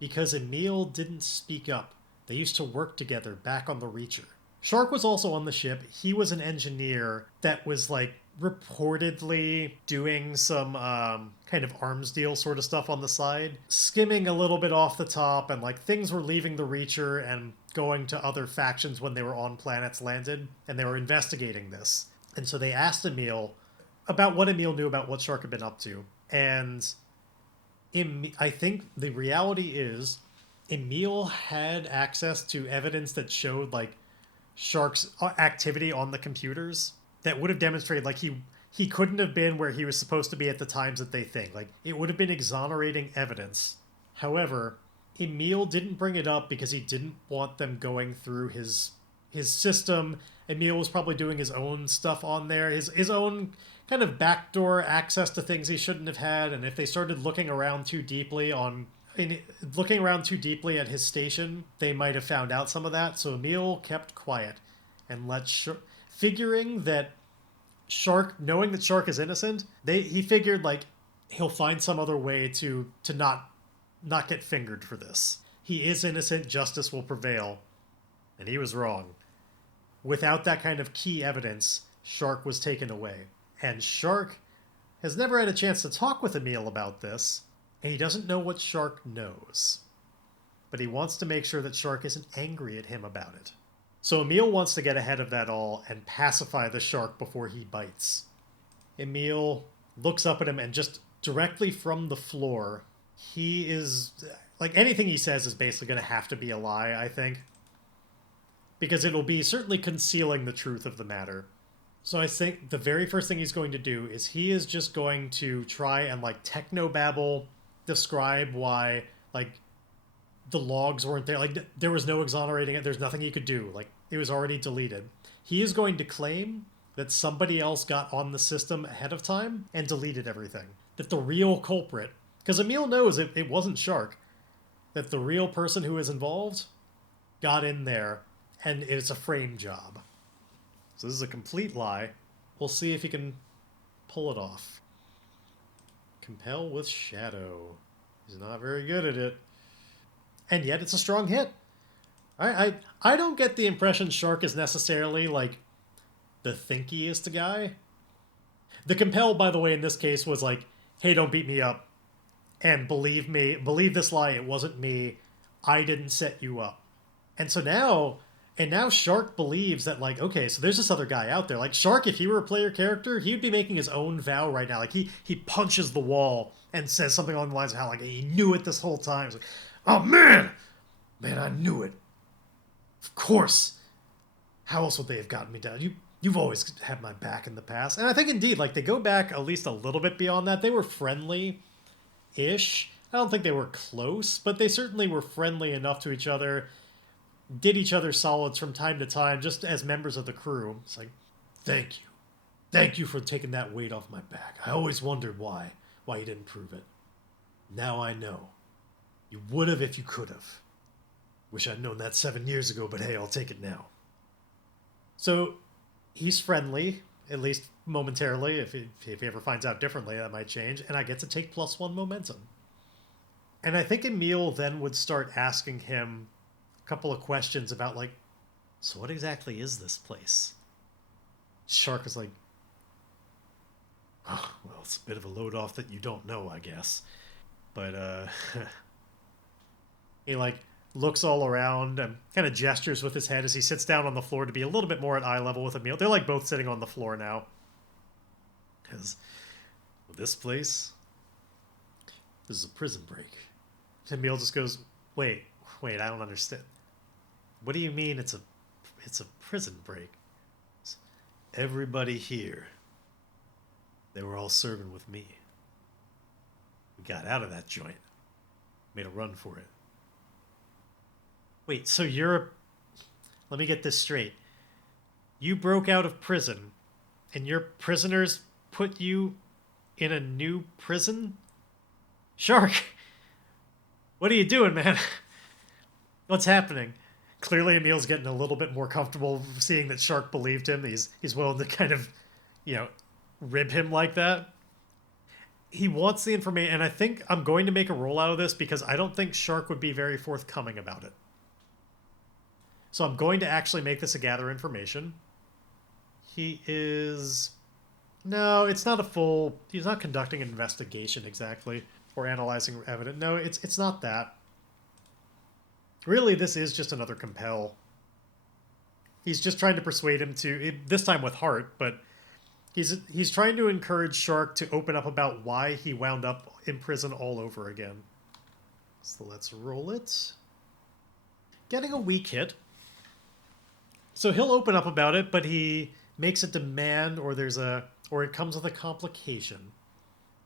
because Emile didn't speak up. They used to work together back on the Reacher. Shark was also on the ship. He was an engineer that was, like, reportedly doing some kind of arms deal sort of stuff on the side, skimming a little bit off the top, and, like, things were leaving the Reacher and going to other factions when they were on planets landed, and they were investigating this. And so they asked Emile about what Emile knew about what Shark had been up to. And I think the reality is Emile had access to evidence that showed, like, Shark's activity on the computers that would have demonstrated, like, he couldn't have been where he was supposed to be at the times that they think. Like, it would have been exonerating evidence. However, Emile didn't bring it up because he didn't want them going through his system. Emile was probably doing his own stuff on there, his own kind of backdoor access to things he shouldn't have had. And if they started looking around too deeply at his station, they might have found out some of that. So Emile kept quiet and figuring that Shark, knowing that Shark is innocent, he figured like he'll find some other way to not get fingered for this. He is innocent, justice will prevail. And he was wrong. Without that kind of key evidence, Shark was taken away. And Shark has never had a chance to talk with Emile about this, and he doesn't know what Shark knows. But he wants to make sure that Shark isn't angry at him about it. So Emile wants to get ahead of that all and pacify the Shark before he bites. Emile looks up at him and just directly from the floor, he is... like, anything he says is basically going to have to be a lie, I think. Because it'll be certainly concealing the truth of the matter. So I think the very first thing he's going to do is he is just going to try and, like, technobabble, describe why, like, the logs weren't there. Like, there was no exonerating it. There's nothing he could do. Like, it was already deleted. He is going to claim that somebody else got on the system ahead of time and deleted everything. That the real culprit... because Emile knows it wasn't Shark. That the real person who is involved got in there, and it's a frame job. So this is a complete lie. We'll see if he can pull it off. Compel with Shadow. He's not very good at it. And yet it's a strong hit. I don't get the impression Shark is necessarily, like, the thinkiest guy. The compel, by the way, in this case was like, hey, don't beat me up. And believe me, believe this lie, it wasn't me. I didn't set you up. And so now Shark believes that, like, okay, so there's this other guy out there. Like, Shark, if he were a player character, he would be making his own vow right now. Like, he punches the wall and says something along the lines of how, like, he knew it this whole time. It's like, oh, man, I knew it. Of course. How else would they have gotten me down? You've always had my back in the past. And I think, indeed, like, they go back at least a little bit beyond that. They were friendly-ish. I don't think they were close, but they certainly were friendly enough to each other, did each other solids from time to time, just as members of the crew. It's like, thank you. Thank you for taking that weight off my back. I always wondered why you didn't prove it. Now I know. You would have if you could have. Wish I'd known that 7 years ago, but hey, I'll take it now. So, he's friendly, at least momentarily. If he ever finds out differently, that might change. And I get to take +1 momentum. And I think Emile then would start asking him a couple of questions about, like, so what exactly is this place? Shark is like, oh, well, it's a bit of a load off that you don't know, I guess. But, he, like, looks all around and kind of gestures with his head as he sits down on the floor to be a little bit more at eye level with Emile. They're, like, both sitting on the floor now. Because this place, this is a prison break. Emile just goes, wait, I don't understand. What do you mean it's a prison break? Everybody here, they were all serving with me. We got out of that joint. Made a run for it. Wait, so let me get this straight. You broke out of prison, and your prisoners put you in a new prison? Shark! What are you doing, man? What's happening? Clearly, Emile's getting a little bit more comfortable seeing that Shark believed him. He's willing to kind of, rib him like that. He wants the information, and I think I'm going to make a roll out of this because I don't think Shark would be very forthcoming about it. So I'm going to actually make this a gather information. He is... No, it's not a full... He's not conducting an investigation exactly, or analyzing evidence. No, it's not that. Really, this is just another compel. He's just trying to persuade him to... This time with heart, but he's trying to encourage Shark to open up about why he wound up in prison all over again. So let's roll it. Getting a weak hit. So he'll open up about it, but he makes a demand, or it comes with a complication.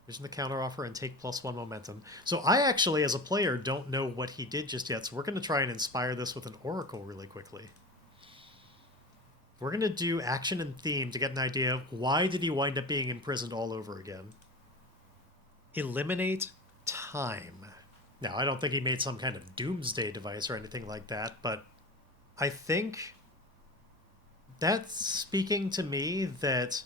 Here's the counteroffer and take +1 momentum. So I actually, as a player, don't know what he did just yet, so we're going to try and inspire this with an oracle really quickly. We're going to do action and theme to get an idea of why did he wind up being imprisoned all over again. Eliminate time. Now, I don't think he made some kind of doomsday device or anything like that, but I think that's speaking to me that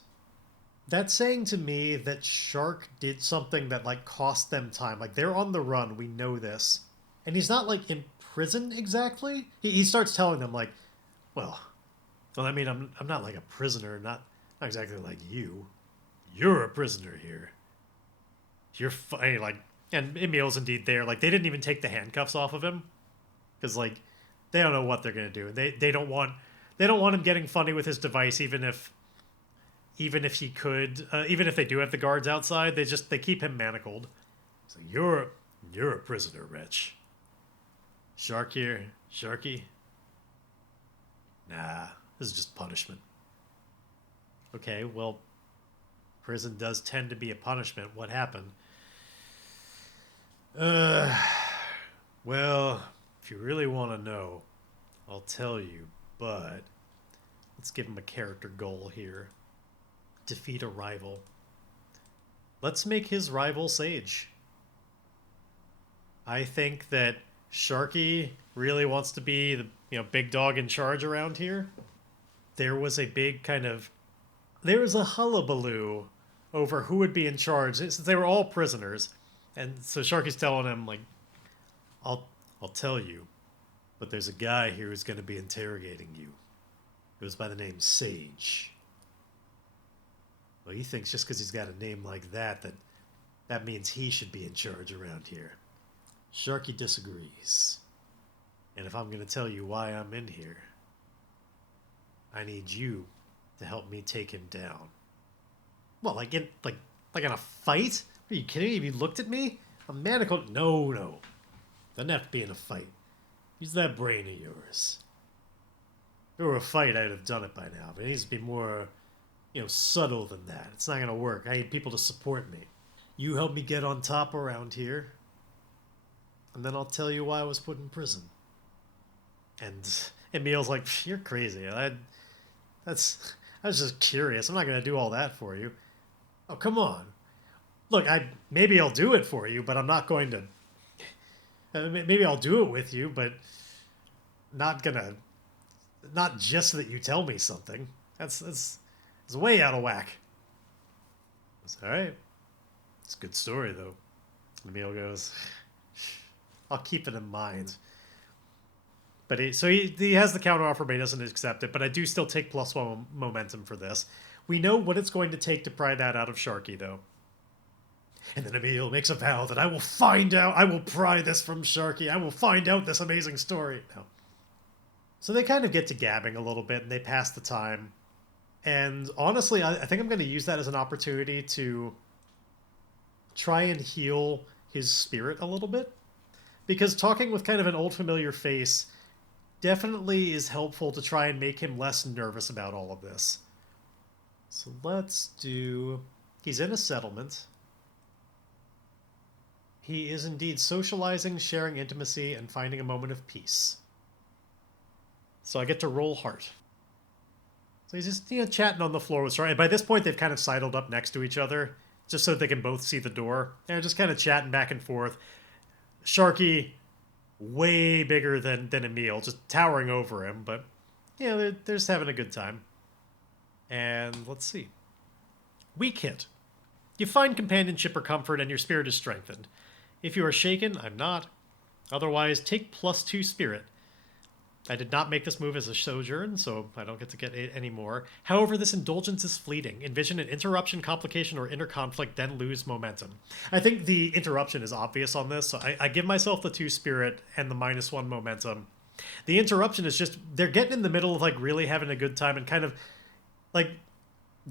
That's saying to me that Shark did something that, like, cost them time. Like, they're on the run, we know this. And he's not, like, in prison exactly. He starts telling them, like, well, I mean, I'm not like a prisoner, not exactly like you. You're a prisoner here. You're fine, like, and Emile's indeed there. Like, they didn't even take the handcuffs off of him because, like, they don't know what they're gonna do. They don't want him getting funny with his device, even if he could, even if they do have the guards outside. They keep him manacled. So you're a prisoner, Wretch. Shark here, Sharky. Nah, this is just punishment. Okay, well, prison does tend to be a punishment. What happened? Well, if you really want to know, I'll tell you, but let's give him a character goal here. Defeat a rival. Let's make his rival Sage. I think that Sharky really wants to be the big dog in charge around here. There was a hullabaloo over who would be in charge since they were all prisoners, and so Sharky's telling him, like, I'll tell you, but there's a guy here who's going to be interrogating you. Goes by the name Sage. Well, he thinks just because he's got a name like that means he should be in charge around here. Sharky disagrees. And if I'm going to tell you why I'm in here, I need you to help me take him down. Well, like in a fight? Are you kidding me? Have you looked at me? I'm manacled. No. Doesn't have to be in a fight. Use that brain of yours. If it were a fight, I'd have done it by now. But it needs to be more, subtle than that. It's not going to work. I need people to support me. You help me get on top around here, and then I'll tell you why I was put in prison. And Emile's like, you're crazy. I was just curious. I'm not going to do all that for you. Oh, come on. Look, maybe I'll do it for you, but I'm not going to... Maybe I'll do it with you, but not just so that you tell me something. That's way out of whack. It's all right. It's a good story, though. Emile goes, I'll keep it in mind. But he has the counteroffer, but he doesn't accept it. But I do still take +1 momentum for this. We know what it's going to take to pry that out of Sharky, though. And then Emile makes a vow that I will pry this from Sharky. I will find out this amazing story. No. So they kind of get to gabbing a little bit, and they pass the time. And honestly, I think I'm going to use that as an opportunity to try and heal his spirit a little bit. Because talking with kind of an old familiar face definitely is helpful to try and make him less nervous about all of this. So let's do... He's in a settlement. He is indeed socializing, sharing intimacy, and finding a moment of peace. So I get to roll heart. So he's just, chatting on the floor with Sharky. By this point, they've kind of sidled up next to each other, just so that they can both see the door. And just kind of chatting back and forth. Sharky, way bigger than Emile, just towering over him. But, they're just having a good time. And let's see. Weak hit. You find companionship or comfort, and your spirit is strengthened. If you are shaken, I'm not. Otherwise, take +2 spirit. I did not make this move as a sojourn, so I don't get to get it anymore. However, this indulgence is fleeting. Envision an interruption, complication, or inner conflict, then lose momentum. I think the interruption is obvious on this, so I give myself the 2 spirit and the -1 momentum. The interruption is just, they're getting in the middle of, like, really having a good time and kind of, like,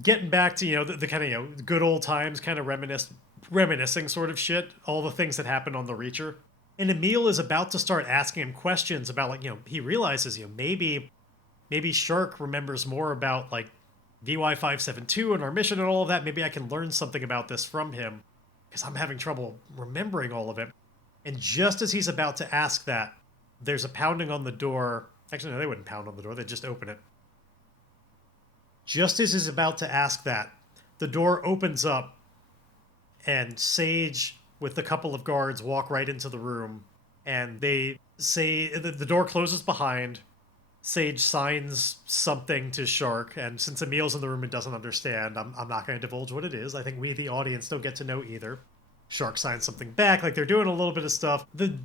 getting back to, the kind of, good old times, kind of reminiscing sort of shit, all the things that happened on the Reacher. And Emile is about to start asking him questions about, like, he realizes, maybe Shark remembers more about, like, VY572 and our mission and all of that. Maybe I can learn something about this from him, because I'm having trouble remembering all of it. And just as he's about to ask that, there's a pounding on the door. Actually, no, they wouldn't pound on the door. They'd just open it. Just as he's about to ask that, the door opens up, and Sage, with a couple of guards, walk right into the room, and they say the door closes behind, Sage signs something to Shark, and since Emile's in the room and doesn't understand, I'm not going to divulge what it is. I think we, the audience, don't get to know either. Shark signs something back, like they're doing a little bit of stuff. The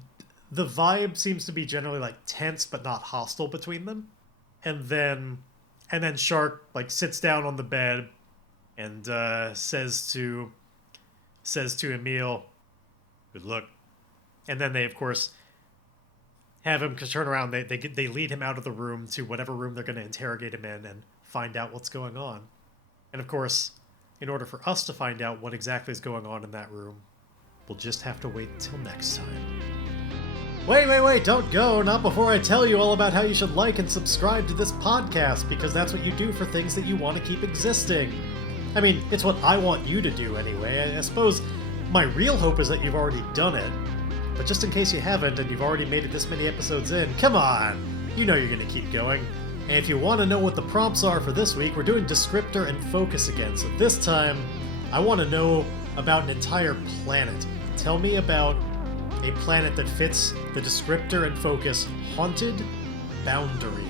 vibe seems to be generally like tense but not hostile between them. And then Shark like sits down on the bed and says to Emile, "Good luck." And then they, of course, have him turn around. They lead him out of the room to whatever room they're going to interrogate him in and find out what's going on. And of course, in order for us to find out what exactly is going on in that room, we'll just have to wait until next time. Wait, don't go, not before I tell you all about how you should like and subscribe to this podcast, because that's what you do for things that you want to keep existing. I mean, it's what I want you to do anyway. I suppose my real hope is that you've already done it. But just in case you haven't and you've already made it this many episodes in, come on! You know you're going to keep going. And if you want to know what the prompts are for this week, we're doing descriptor and focus again. So this time, I want to know about an entire planet. Tell me about a planet that fits the descriptor and focus haunted boundary.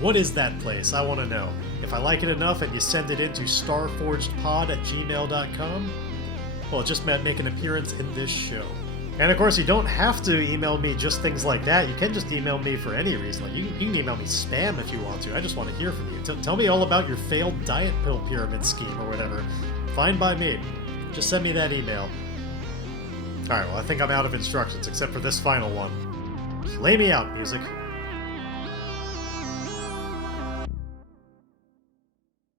What is that place? I want to know. If I like it enough and you send it into starforgedpod@gmail.com, well, it just might make an appearance in this show. And of course, you don't have to email me just things like that. You can just email me for any reason. Like you can email me spam if you want to. I just want to hear from you. Tell me all about your failed diet pill pyramid scheme or whatever. Fine by me. Just send me that email. Alright, well, I think I'm out of instructions except for this final one. Lay me out, music.